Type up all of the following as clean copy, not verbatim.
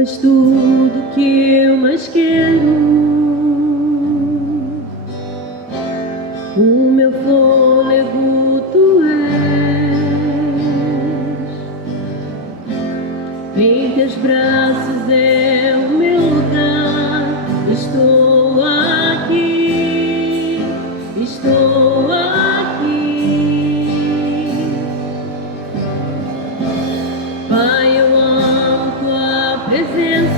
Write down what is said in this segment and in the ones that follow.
és tudo que eu mais quero. O meu fôlego tu és. Em teus braços é o meu lugar. Estou aqui, estou aqui. Pai, eu amo tua presença.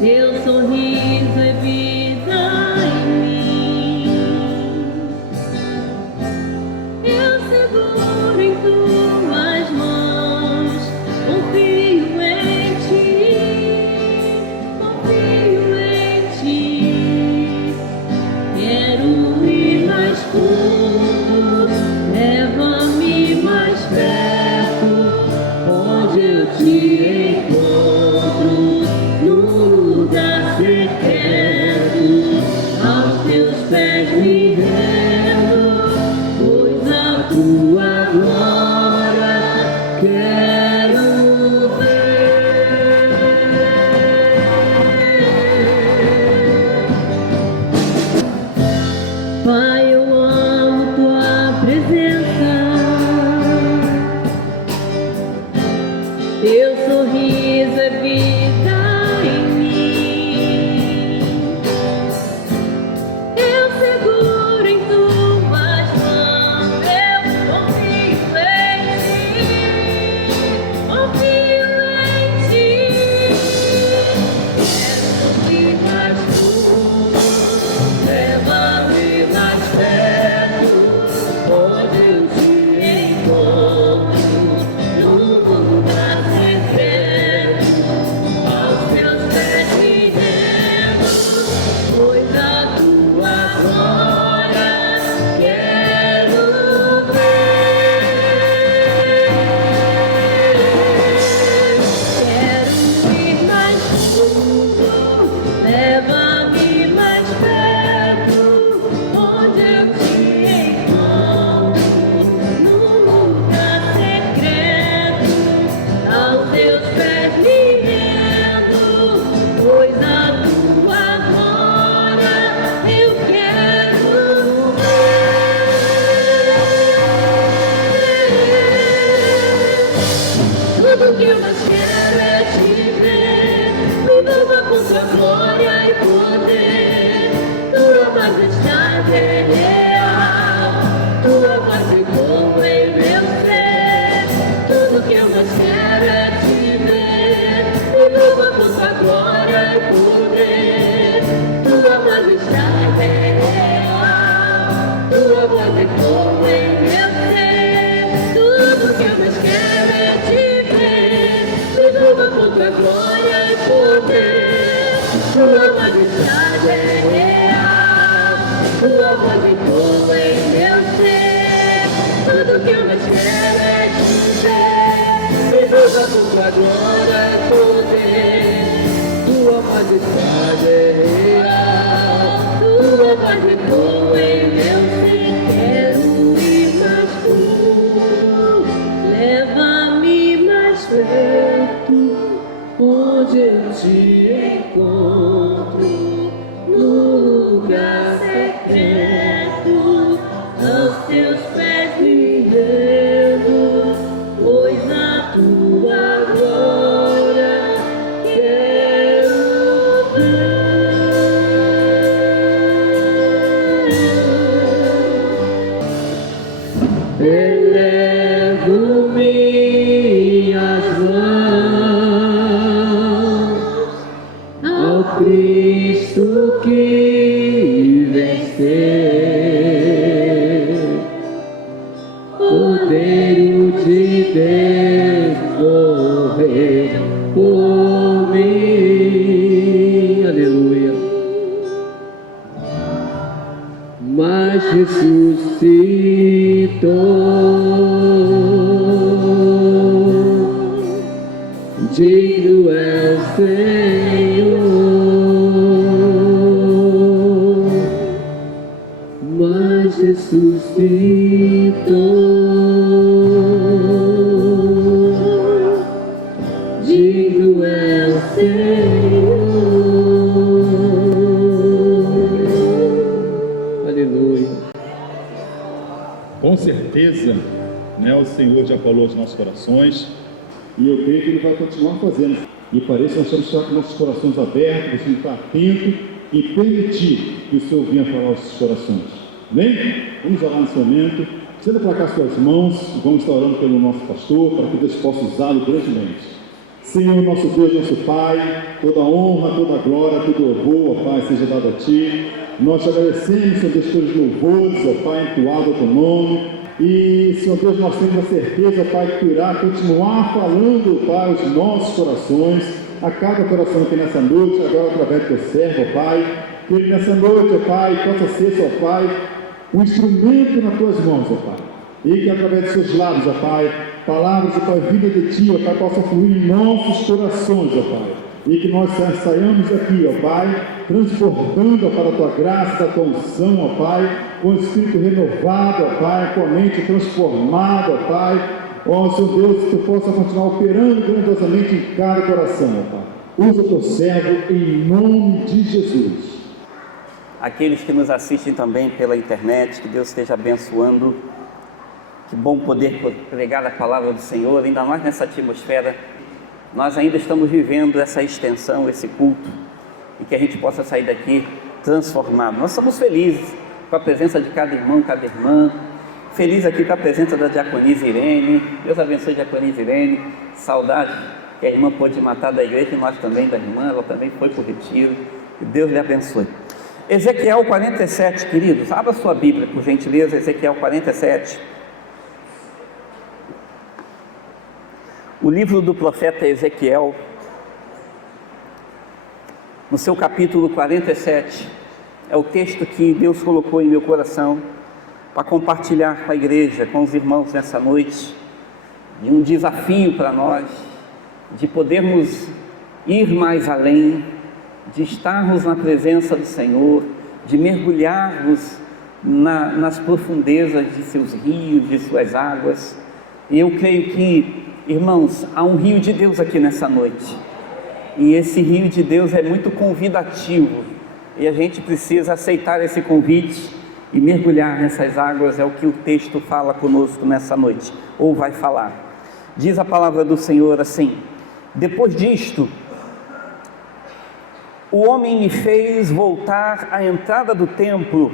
Teu sorriso é vida em mim. Eu seguro em tuas mãos, confio em ti, confio em ti. Quero ir mais fundo, leva-me mais perto, onde eu te encontro, no lugar secreto, aos teus pés me rendo, pois a tua glória quero ver. Pai, eu amo tua presença. Teu sorriso é vida em mim. Eu seguro em tuas mãos, eu confio em ti, confio em ti. Quero ir mais fundo, leva-me mais perto, onde eu te encontro, no lugar secreto, aos teus pés me rendo, pois a tua glória quero ver. Quero ir mais fundo, leva-me mais perto, onde eu te encontro, no lugar secreto, aos teus pés me rendo, pois a tua glória eu quero ver. Tudo que eu mais quero é te ver, me envolva com tua glória e poder. Tua majestade é real, tua voz ecoa em meu ser. Tudo que eu mais quero é te ver, me envolva com tua glória e poder. Tua majestade é real, tua voz ecoa em meu ser. Tudo que eu mais quero é te ver, me envolva com tua glória e poder. Tua majestade é real, tua voz ecoa em meu ser. Tudo que eu mais quero é te ver, me envolva com tua glória e poder. Tua majestade é real, tua voz ecoa em meu ser. Quero ir mais fundo, leva-me mais perto, onde eu te encontro, no lugar secreto, aos teus pés me rendo, pois a tua glória quero ver. Elevo minhas mãos ao Cristo que venceu, Cordeiro de Deus morreu por mim, aleluia. Mas ressuscitou, digno é o Senhor, mas ressuscitou. digno é o Senhor. Aleluia. Com certeza, né, o Senhor já falou aos nossos corações e eu creio que Ele vai continuar fazendo. E parece que nós temos que estar com nossos corações abertos, precisamos estar atentos e permitir que o Senhor venha falar aos nossos corações. Amém? Vamos orar nesse momento. Estenda para cá suas mãos e vamos estar orando pelo nosso pastor, para que Deus possa usá-lo grandemente. Senhor, nosso Deus, nosso Pai, toda honra, toda glória, todo louvor, ó Pai, seja dado a Ti. Nós te agradecemos, Senhor Deus, pelos louvores, ó Pai, entoado ao Teu nome. E, Senhor Deus, nós temos a certeza, Pai, que Tu irá continuar falando, Pai, aos nossos corações, a cada coração que nessa noite, agora através do Teu servo, ó Pai, que ele nessa noite, ó Pai, possa ser, ó Pai, um instrumento nas Tuas mãos, ó Pai, e que através dos Seus lábios, ó Pai, palavras, ó Pai, vida de Ti, ó Pai, possa fluir em nossos corações, ó Pai, e que nós saiamos aqui, ó Pai, transportando, ó, para a Tua graça, a Tua unção, ó Pai, com o espírito renovado, ó Pai, com a mente transformada, ó Pai, ó Senhor Deus, que Tu possa continuar operando grandiosamente em cada coração, ó Pai. Usa o Teu servo em nome de Jesus. Aqueles que nos assistem também pela internet, que Deus esteja abençoando. Que bom poder pregar a palavra do Senhor, ainda mais nessa atmosfera. Nós ainda estamos vivendo essa extensão, esse culto, e que a gente possa sair daqui transformado. Nós somos felizes com a presença de cada irmão, cada irmã, feliz aqui com a presença da diaconisa Irene. Deus abençoe a diaconisa Irene, saudade que a irmã pôde matar da igreja, e nós também da irmã, ela também foi para o retiro, que Deus lhe abençoe. Ezequiel 47, queridos, abra sua Bíblia, por gentileza, Ezequiel 47. O livro do profeta Ezequiel, no seu capítulo 47, é o texto que Deus colocou em meu coração para compartilhar com a igreja, com os irmãos nessa noite, de um desafio para nós, de podermos ir mais além, de estarmos na presença do Senhor, de mergulharmos nas profundezas de seus rios, de suas águas. E eu creio que, irmãos, há um rio de Deus aqui nessa noite, e esse rio de Deus é muito convidativo, e a gente precisa aceitar esse convite e mergulhar nessas águas. É o que o texto fala conosco nessa noite, ou vai falar. Diz a palavra do Senhor assim: depois disto, o homem me fez voltar à entrada do templo,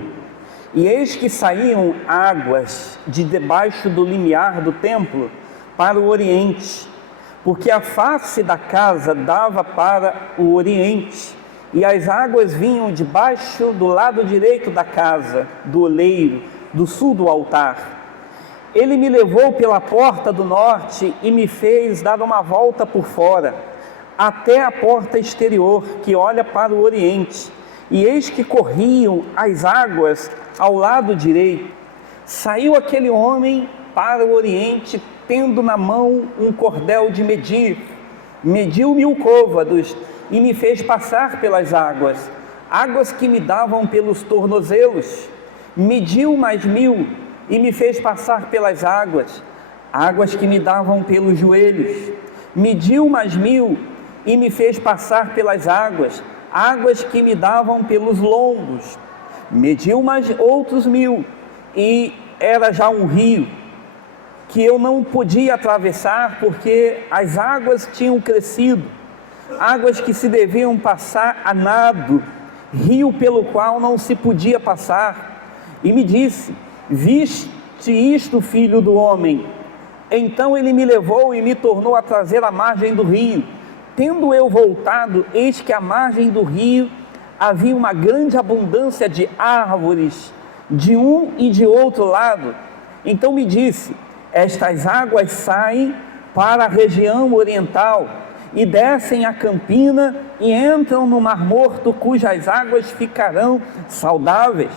e eis que saíam águas de debaixo do limiar do templo para o oriente, porque a face da casa dava para o oriente, e as águas vinham debaixo do lado direito da casa, do oleiro, do sul do altar. Ele me levou pela porta do norte e me fez dar uma volta por fora, até a porta exterior, que olha para o oriente, e eis que corriam as águas ao lado direito. Saiu aquele homem para o oriente, tendo na mão um cordel de medir. Mediu 1000 côvados e me fez passar pelas águas, águas que me davam pelos tornozelos. Mediu mais 1000 e me fez passar pelas águas, águas que me davam pelos joelhos. Mediu mais 1000 e me fez passar pelas águas, águas que me davam pelos lombos. Mediu mais outros 1000 e era já um rio que eu não podia atravessar, porque as águas tinham crescido, águas que se deviam passar a nado, rio pelo qual não se podia passar. E me disse: viste isto, filho do homem? Então ele me levou e me tornou a trazer à margem do rio. Tendo eu voltado, eis que à margem do rio havia uma grande abundância de árvores, de um e de outro lado. Então me disse: estas águas saem para a região oriental e descem a campina e entram no Mar Morto, cujas águas ficarão saudáveis.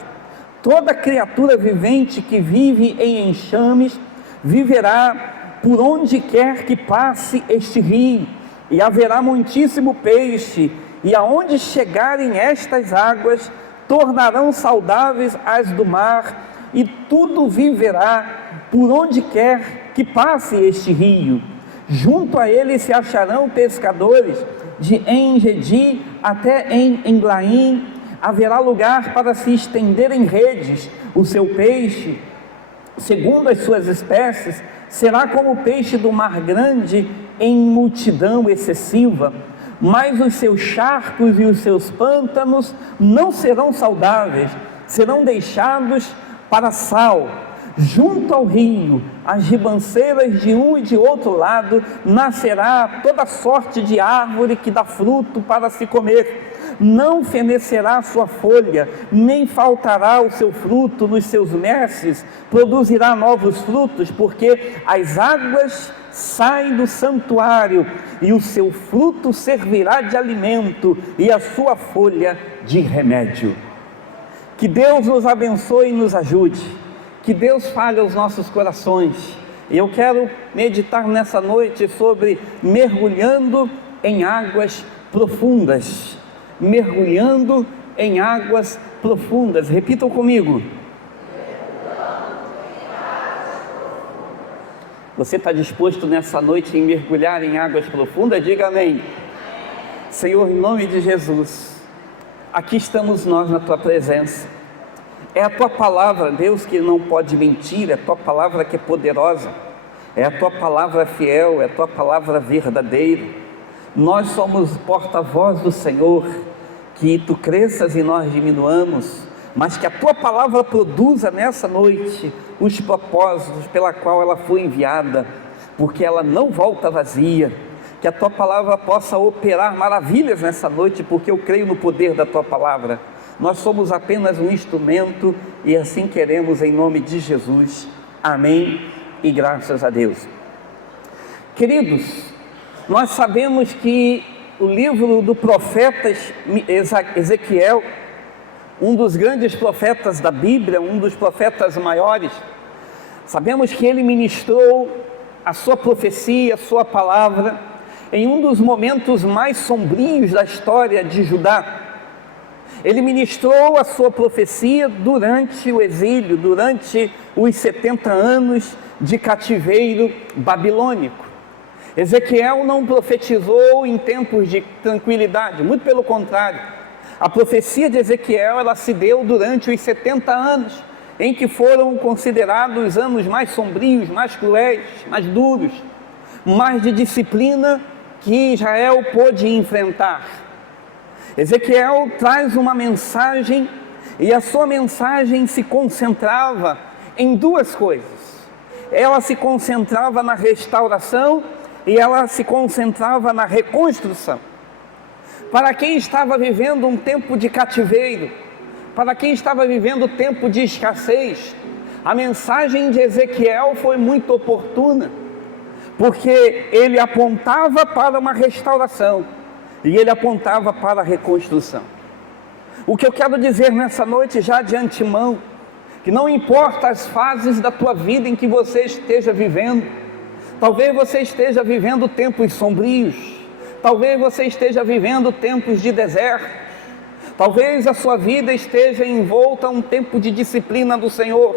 Toda criatura vivente que vive em enxames viverá por onde quer que passe este rio, e haverá muitíssimo peixe, e aonde chegarem estas águas, tornarão saudáveis as do mar, e tudo viverá por onde quer que passe este rio. Junto a ele se acharão pescadores, de En-Gedi até em Englaim, haverá lugar para se estender em redes. O seu peixe, segundo as suas espécies, será como o peixe do mar grande em multidão excessiva. Mas os seus charcos e os seus pântanos não serão saudáveis, serão deixados para sal. Junto ao rio, as ribanceiras de um e de outro lado, nascerá toda sorte de árvore que dá fruto para se comer. Não fenecerá a sua folha, nem faltará o seu fruto nos seus messes, produzirá novos frutos, porque as águas saem do santuário, e o seu fruto servirá de alimento, e a sua folha de remédio. Que Deus nos abençoe e nos ajude, que Deus fale aos nossos corações. E eu quero meditar nessa noite sobre mergulhando em águas profundas. Mergulhando em águas profundas. Repitam comigo. Você está disposto nessa noite em mergulhar em águas profundas? Diga amém. Senhor, em nome de Jesus, aqui estamos nós na Tua presença. É a Tua palavra, Deus, que não pode mentir, é a Tua palavra que é poderosa, é a Tua palavra fiel, é a Tua palavra verdadeira. Nós somos porta-voz do Senhor, que Tu cresças e nós diminuamos, mas que a Tua palavra produza nessa noite os propósitos pela qual ela foi enviada, porque ela não volta vazia. Que a Tua palavra possa operar maravilhas nessa noite, porque eu creio no poder da Tua palavra. Nós somos apenas um instrumento e assim queremos, em nome de Jesus. Amém e graças a Deus. Queridos, nós sabemos que o livro do profeta Ezequiel, um dos grandes profetas da Bíblia, um dos profetas maiores, sabemos que ele ministrou a sua profecia, a sua palavra, em um dos momentos mais sombrios da história de Judá. Ele ministrou a sua profecia durante o exílio, durante os 70 anos de cativeiro babilônico. Ezequiel não profetizou em tempos de tranquilidade, muito pelo contrário. A profecia de Ezequiel, ela se deu durante os 70 anos, em que foram considerados os anos mais sombrios, mais cruéis, mais duros, mais de disciplina que Israel pôde enfrentar. Ezequiel traz uma mensagem, e a sua mensagem se concentrava em duas coisas. Ela se concentrava na restauração e ela se concentrava na reconstrução. Para quem estava vivendo um tempo de cativeiro, para quem estava vivendo tempo de escassez, a mensagem de Ezequiel foi muito oportuna, porque ele apontava para uma restauração e ele apontava para a reconstrução. O que eu quero dizer nessa noite já de antemão, que não importa as fases da tua vida em que você esteja vivendo, talvez você esteja vivendo tempos sombrios, talvez você esteja vivendo tempos de deserto, talvez a sua vida esteja envolta a um tempo de disciplina do Senhor,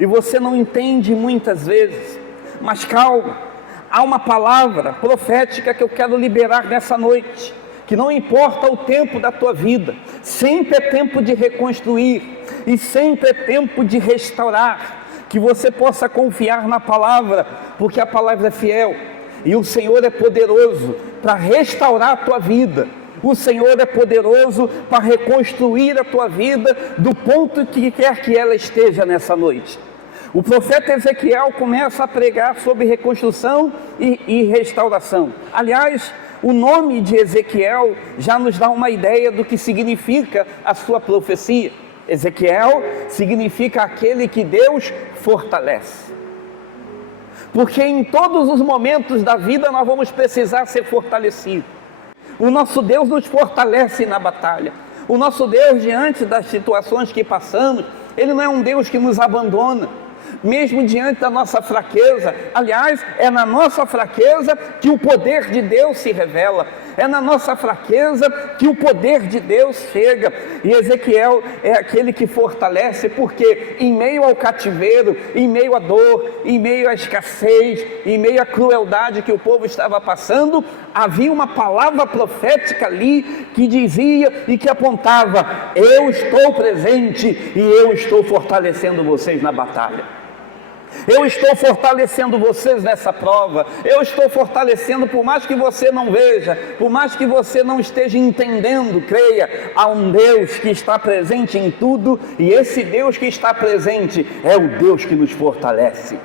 e você não entende muitas vezes, mas calma. Há uma palavra profética que eu quero liberar nessa noite, que não importa o tempo da tua vida, sempre é tempo de reconstruir, e sempre é tempo de restaurar, que você possa confiar na palavra, porque a palavra é fiel, e o Senhor é poderoso para restaurar a tua vida, o Senhor é poderoso para reconstruir a tua vida, do ponto que quer que ela esteja nessa noite. O profeta Ezequiel começa a pregar sobre reconstrução e restauração. Aliás, o nome de Ezequiel já nos dá uma ideia do que significa a sua profecia. Ezequiel significa aquele que Deus fortalece. Porque em todos os momentos da vida nós vamos precisar ser fortalecidos. O nosso Deus nos fortalece na batalha. O nosso Deus, diante das situações que passamos, Ele não é um Deus que nos abandona. Mesmo diante da nossa fraqueza, aliás, é na nossa fraqueza que o poder de Deus se revela, é na nossa fraqueza que o poder de Deus chega. E Ezequiel é aquele que fortalece, porque em meio ao cativeiro, em meio à dor, em meio à escassez, em meio à crueldade que o povo estava passando, havia uma palavra profética ali que dizia e que apontava: eu estou presente e eu estou fortalecendo vocês na batalha. Eu estou fortalecendo vocês nessa prova. Eu estou fortalecendo, por mais que você não veja, por mais que você não esteja entendendo, creia, há um Deus que está presente em tudo, e esse Deus que está presente é o Deus que nos fortalece.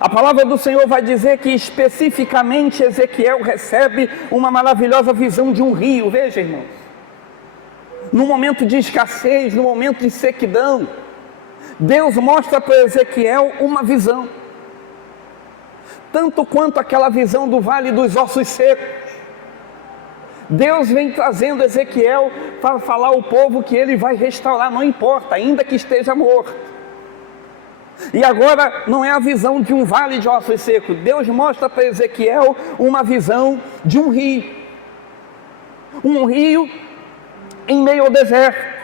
A palavra do Senhor vai dizer que especificamente Ezequiel recebe uma maravilhosa visão de um rio. Veja, irmãos, no momento de escassez, no momento de sequidão, Deus mostra para Ezequiel uma visão, tanto quanto aquela visão do vale dos ossos secos. Deus vem trazendo Ezequiel para falar ao povo que ele vai restaurar, não importa, ainda que esteja morto. E agora não é a visão de um vale de ossos secos. Deus mostra para Ezequiel uma visão de um rio em meio ao deserto.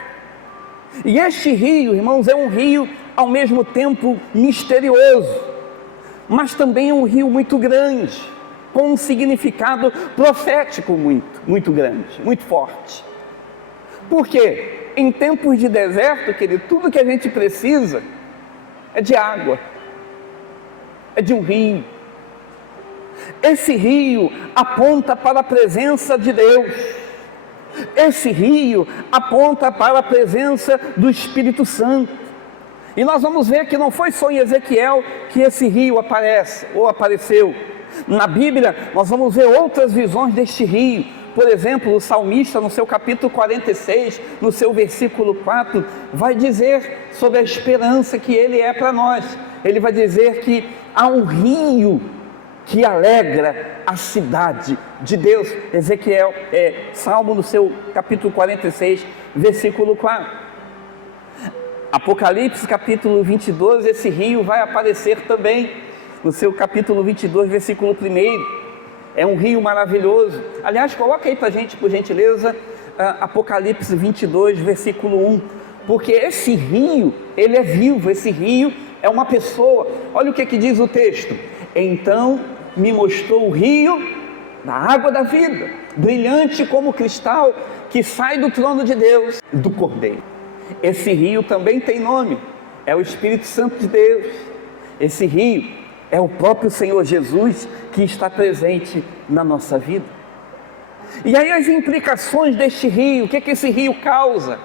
E este rio, irmãos, é um rio ao mesmo tempo misterioso, mas também é um rio muito grande, com um significado profético muito grande, muito forte. Por quê? Em tempos de deserto, querido, tudo que a gente precisa é de água, é de um rio. Esse rio aponta para a presença de Deus. Esse rio aponta para a presença do Espírito Santo. E nós vamos ver que não foi só em Ezequiel que esse rio apareceu. Na Bíblia nós vamos ver outras visões deste rio. Por exemplo, o salmista, no seu capítulo 46, no seu versículo 4, vai dizer sobre a esperança que ele é para nós. Ele vai dizer que há um rio que alegra a cidade de Deus. Ezequiel, Salmo no seu capítulo 46, versículo 4. Apocalipse capítulo 22, esse rio vai aparecer também, no seu capítulo 22, versículo 1. É um rio maravilhoso. Aliás, coloca aí para a gente, por gentileza, Apocalipse 22, versículo 1. Porque esse rio, ele é vivo, esse rio é uma pessoa. Olha o que diz o texto. Então me mostrou o rio da água da vida, brilhante como cristal, que sai do trono de Deus, do Cordeiro. Esse rio também tem nome, é o Espírito Santo de Deus. Esse rio é o próprio Senhor Jesus que está presente na nossa vida. E aí as implicações deste rio, o que esse rio causa?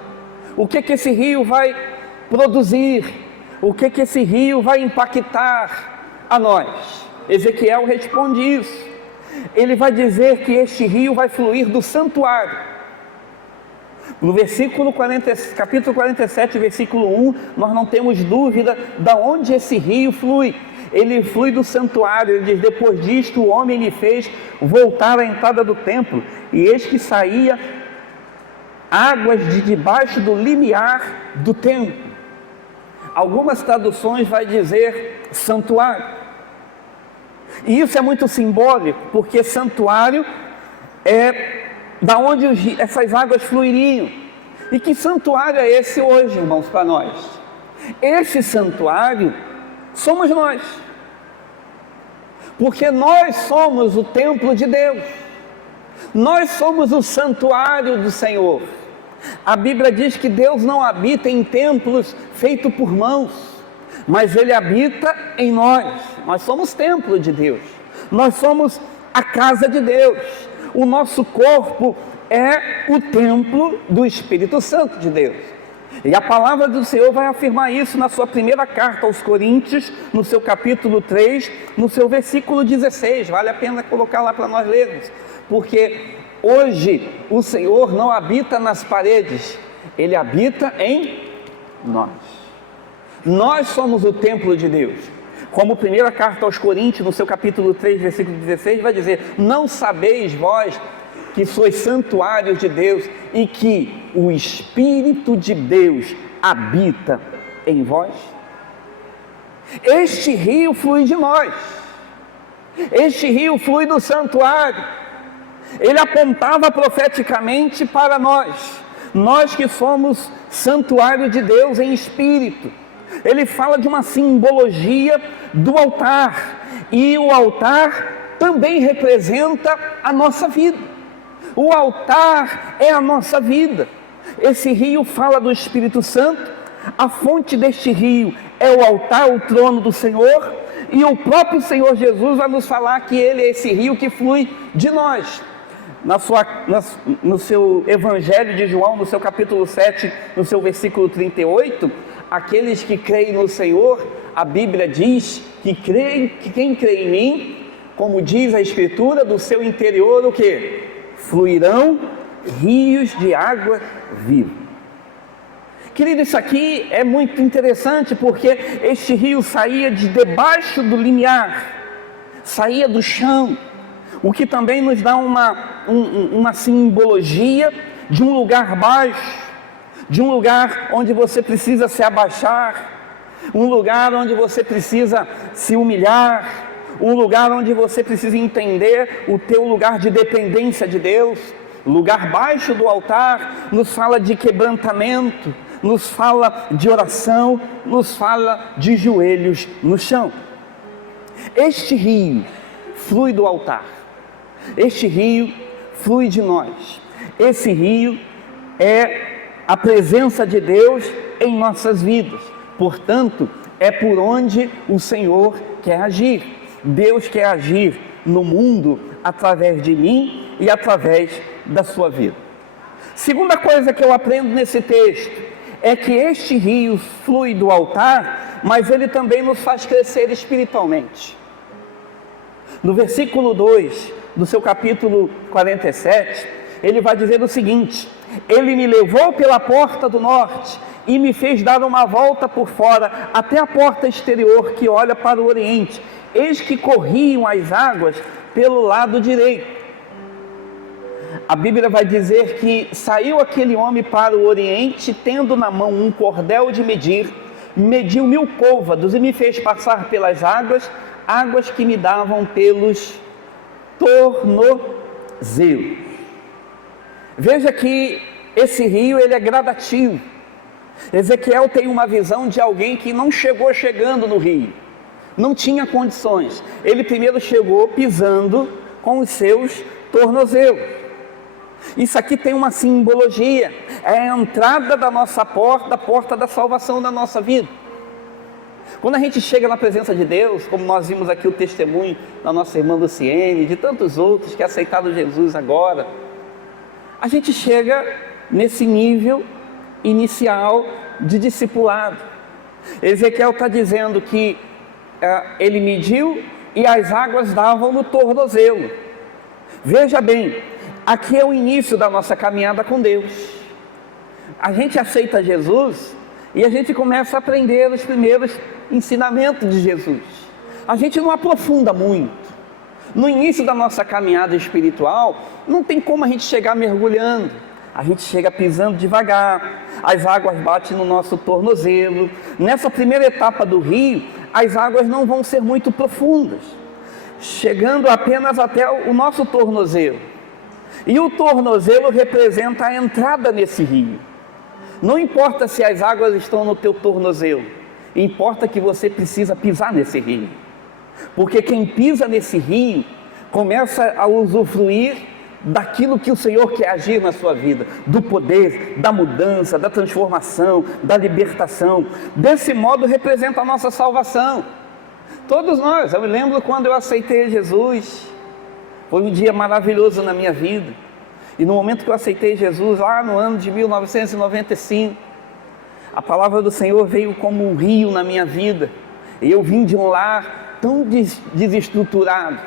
O que esse rio vai produzir? O que esse rio vai impactar a nós? Ezequiel responde isso. Ele vai dizer que este rio vai fluir do santuário. No capítulo 47, versículo 1, nós não temos dúvida de onde esse rio flui. Ele flui do santuário. Ele diz: depois disto o homem me fez voltar à entrada do templo, e eis que saía águas de debaixo do limiar do templo. Algumas traduções vai dizer santuário. E isso é muito simbólico, porque santuário é da onde essas águas fluiriam. E que santuário é esse hoje, irmãos, para nós? Esse santuário somos nós, porque nós somos o templo de Deus, nós somos o santuário do Senhor. A Bíblia diz que Deus não habita em templos feitos por mãos, mas Ele habita em nós. Nós somos templo de Deus, nós somos a casa de Deus. O nosso corpo é o templo do Espírito Santo de Deus. E a palavra do Senhor vai afirmar isso na sua primeira carta aos Coríntios, no seu capítulo 3, no seu versículo 16. Vale a pena colocar lá para nós lermos, porque hoje o Senhor não habita nas paredes, Ele habita em nós. Nós somos o templo de Deus. Como a primeira carta aos Coríntios, no seu capítulo 3, versículo 16, vai dizer: não sabeis vós que sois santuários de Deus e que o Espírito de Deus habita em vós? Este rio flui de nós, este rio flui do santuário. Ele apontava profeticamente para nós que somos santuário de Deus em espírito. Ele fala de uma simbologia do altar, e o altar também representa a nossa vida. O altar é a nossa vida. Esse rio fala do Espírito Santo, a fonte deste rio é o altar, o trono do Senhor, e o próprio Senhor Jesus vai nos falar que Ele é esse rio que flui de nós. No seu Evangelho de João, no seu capítulo 7, no seu versículo 38, aqueles que creem no Senhor, a Bíblia diz que quem crê em mim, como diz a Escritura, do seu interior o quê? Fluirão rios de água viva. Querido, isso aqui é muito interessante, porque este rio saía de debaixo do limiar, saía do chão, o que também nos dá uma simbologia de um lugar baixo, de um lugar onde você precisa se abaixar, um lugar onde você precisa se humilhar, um lugar onde você precisa entender o teu lugar de dependência de Deus. O lugar baixo do altar nos fala de quebrantamento, nos fala de oração, nos fala de joelhos no chão. Este rio flui do altar, este rio flui de nós. Esse rio é a presença de Deus em nossas vidas, portanto, é por onde o Senhor quer agir. Deus quer agir no mundo através de mim e através da sua vida. Segunda coisa que eu aprendo nesse texto é que este rio flui do altar, mas ele também nos faz crescer espiritualmente. No versículo 2 do seu capítulo 47, ele vai dizer o seguinte: ele me levou pela porta do norte e me fez dar uma volta por fora até a porta exterior que olha para o oriente. Eis que corriam as águas pelo lado direito. A Bíblia vai dizer que saiu aquele homem para o oriente, tendo na mão um cordel de medir, mediu 1000 côvados e me fez passar pelas águas que me davam pelos tornozelos. Veja que esse rio ele é gradativo. Ezequiel tem uma visão de alguém que não chegou chegando no rio, não tinha condições. Ele primeiro chegou pisando com os seus tornozelos. Isso aqui tem uma simbologia, é a entrada da nossa porta, da porta da salvação da nossa vida. Quando a gente chega na presença de Deus, como nós vimos aqui o testemunho da nossa irmã Luciene, de tantos outros que aceitaram Jesus agora, a gente chega nesse nível inicial de discipulado. Ezequiel está dizendo que ele mediu e as águas davam no tornozelo. Veja bem, aqui é o início da nossa caminhada com Deus. A gente aceita Jesus e a gente começa a aprender os primeiros ensinamentos de Jesus. A gente não aprofunda muito. No início da nossa caminhada espiritual, não tem como a gente chegar mergulhando. A gente chega pisando devagar, as águas batem no nosso tornozelo. Nessa primeira etapa do rio, as águas não vão ser muito profundas, chegando apenas até o nosso tornozelo. E o tornozelo representa a entrada nesse rio. Não importa se as águas estão no teu tornozelo, importa que você precisa pisar nesse rio. Porque quem pisa nesse rio começa a usufruir daquilo que o Senhor quer agir na sua vida, do poder, da mudança, da transformação, da libertação. Desse modo representa a nossa salvação. Todos nós, eu me lembro quando eu aceitei Jesus, foi um dia maravilhoso na minha vida. E no momento que eu aceitei Jesus, lá no ano de 1995, a palavra do Senhor veio como um rio na minha vida. E eu vim de um lar tão desestruturado.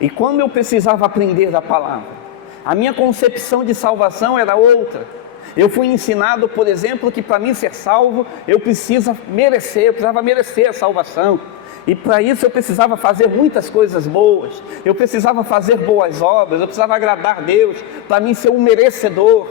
E quando eu precisava aprender da palavra, a minha concepção de salvação era outra. Eu fui ensinado, por exemplo, que para mim ser salvo, eu precisava merecer a salvação. E para isso eu precisava fazer muitas coisas boas, eu precisava fazer boas obras, eu precisava agradar Deus, para mim ser um merecedor.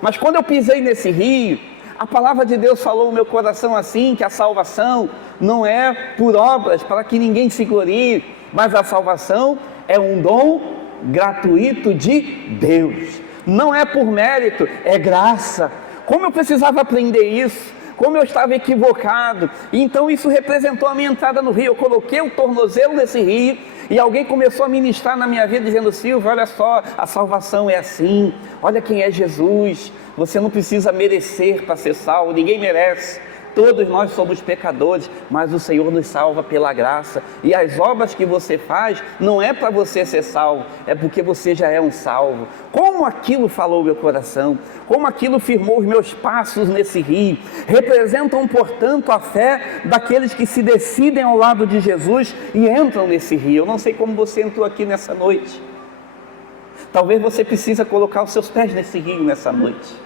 Mas quando eu pisei nesse rio, a palavra de Deus falou no meu coração assim, que a salvação não é por obras, para que ninguém se glorie, mas a salvação é um dom gratuito de Deus. Não é por mérito, é graça. Como eu precisava aprender isso, como eu estava equivocado. E então isso representou a minha entrada no rio. Eu coloquei o tornozelo nesse rio e alguém começou a ministrar na minha vida dizendo: Silvio, olha só, a salvação é assim, olha quem é Jesus, você não precisa merecer para ser salvo, ninguém merece. Todos nós somos pecadores, mas o Senhor nos salva pela graça. E as obras que você faz não é para você ser salvo, é porque você já é um salvo. Como aquilo falou meu coração, como aquilo firmou os meus passos nesse rio. Representam, portanto, a fé daqueles que se decidem ao lado de Jesus e entram nesse rio. Eu não sei como você entrou aqui nessa noite. Talvez você precise colocar os seus pés nesse rio nessa noite.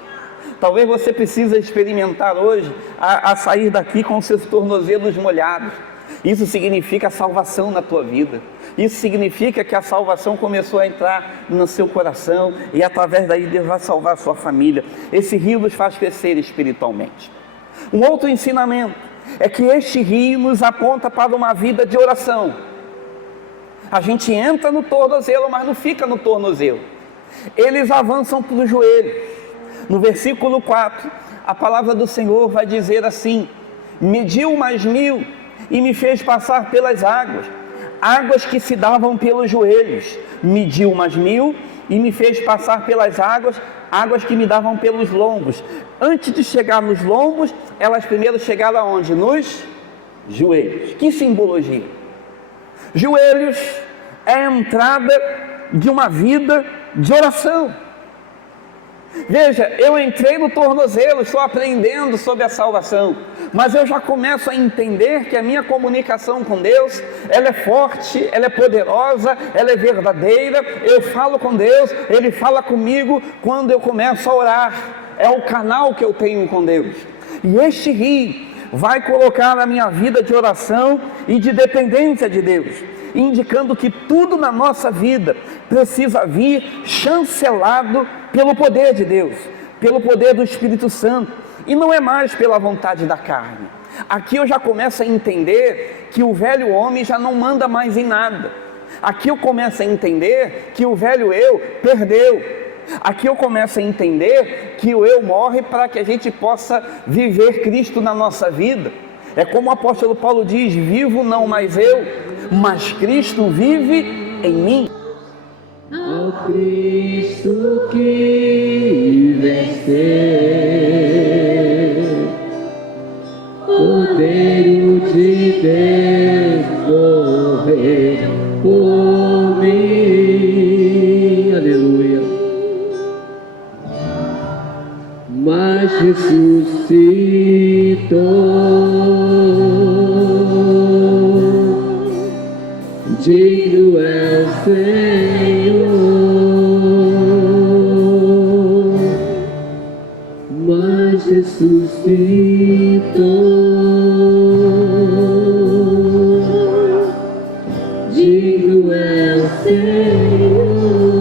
Talvez você precise experimentar hoje a sair daqui com os seus tornozelos molhados. Isso significa salvação na tua vida. Isso significa que a salvação começou a entrar no seu coração e através daí Deus vai salvar a sua família. Esse rio nos faz crescer espiritualmente. Um outro ensinamento é que este rio nos aponta para uma vida de oração. A gente entra no tornozelo, mas não fica no tornozelo. Eles avançam para o joelho. No versículo 4, a palavra do Senhor vai dizer assim: mediu mais 1000 e me fez passar pelas águas, águas que se davam pelos joelhos. Mediu mais 1000 e me fez passar pelas águas, águas que me davam pelos lombos. Antes de chegar nos lombos, elas primeiro chegaram aonde? Nos joelhos. Que simbologia! Joelhos é a entrada de uma vida de oração. Veja, eu entrei no tornozelo, estou aprendendo sobre a salvação, mas eu já começo a entender que a minha comunicação com Deus, ela é forte, ela é poderosa, ela é verdadeira. Eu falo com Deus, Ele fala comigo quando eu começo a orar. É o canal que eu tenho com Deus. E este rio vai colocar a minha vida de oração e de dependência de Deus, indicando que tudo na nossa vida precisa vir chancelado pelo poder de Deus, pelo poder do Espírito Santo, e não é mais pela vontade da carne. Aqui eu já começo a entender que o velho homem já não manda mais em nada. Aqui eu começo a entender que o velho eu perdeu. Aqui eu começo a entender que o eu morre para que a gente possa viver Cristo na nossa vida. É como o apóstolo Paulo diz: vivo não mais eu, mas Cristo vive em mim. Ao Cristo que venceu, Cordeiro de Deus morreu por mim, aleluia. Mas ressuscitou, digno é o Senhor, mas ressuscitou, digno é o Senhor.